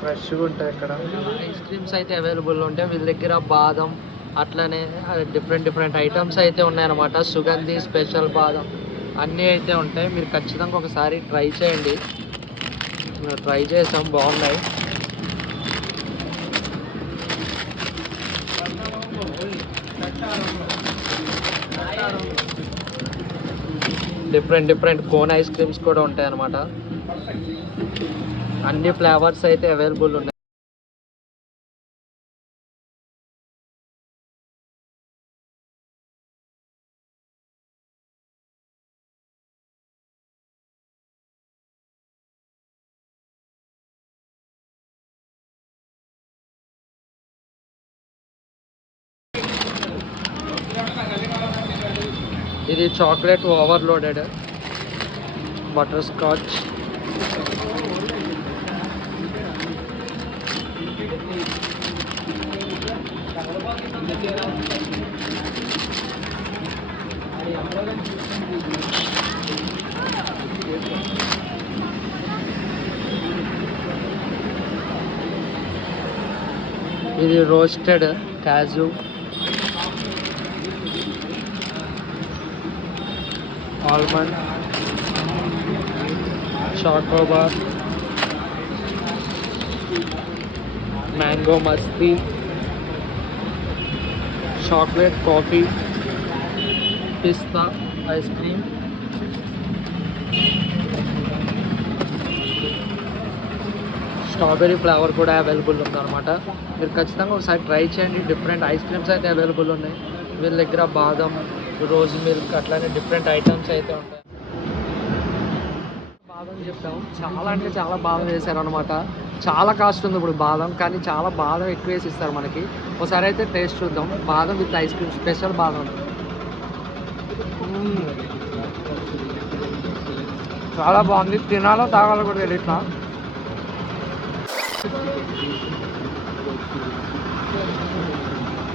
ఫ్రెష్గా ఉంటాయి ఇక్కడ. ఐస్ క్రీమ్స్ అయితే అవైలబుల్ ఉంటాయి వీళ్ళ దగ్గర. బాదం అట్లనే డిఫరెంట్ డిఫరెంట్ ఐటమ్స్ అయితే ఉన్నాయన్నమాట. సుగంధి స్పెషల్ బాదం అన్నీ అయితే ఉంటాయి. మీరు ఖచ్చితంగా ఒకసారి ట్రై చేయండి. మేము ట్రై చేసాం, బాగున్నాయి. Different different cone ice creams కూడా ఉంటాయి అన్నమాట. అన్ని ఫ్లేవర్స్ అయితే అవైలబుల్ ఉన్నాయి. ఇది చాక్లెట్ ఓవర్లోడెడ్ బటర్ స్కాచ్. ఇది రోస్టెడ్ కాజు, ఆల్మండ్, చాకోబార్, మ్యాంగో మస్తి, చాక్లెట్ కాఫీ, పిస్తా ఐస్ క్రీమ్, స్ట్రాబెర్రీ ఫ్లేవర్ కూడా అవైలబుల్ ఉందన్నమాట. మీరు ఖచ్చితంగా ఒకసారి ట్రై చేయండి. డిఫరెంట్ ఐస్ క్రీమ్స్ అయితే అవైలబుల్ ఉన్నాయి వీళ్ళ దగ్గర. బాదం, రోజ్ మిల్క్ అట్లానే డిఫరెంట్ ఐటమ్స్ అయితే ఉంటాయి. బాదం చెప్పాము, చాలా అంటే చాలా బాదం వేశారు అనమాట. చాలా కాస్ట్ ఉంది ఇప్పుడు బాదం, కానీ చాలా బాదం ఎక్కువ వేసి ఇస్తారు మనకి. ఒకసారి అయితే టేస్ట్ చూద్దాం. బాదం విత్ ఐస్ క్రీమ్, స్పెషల్ బాదం. చాలా బాగుంది. తినాలో తాగాలో కూడా తెలియట్లా.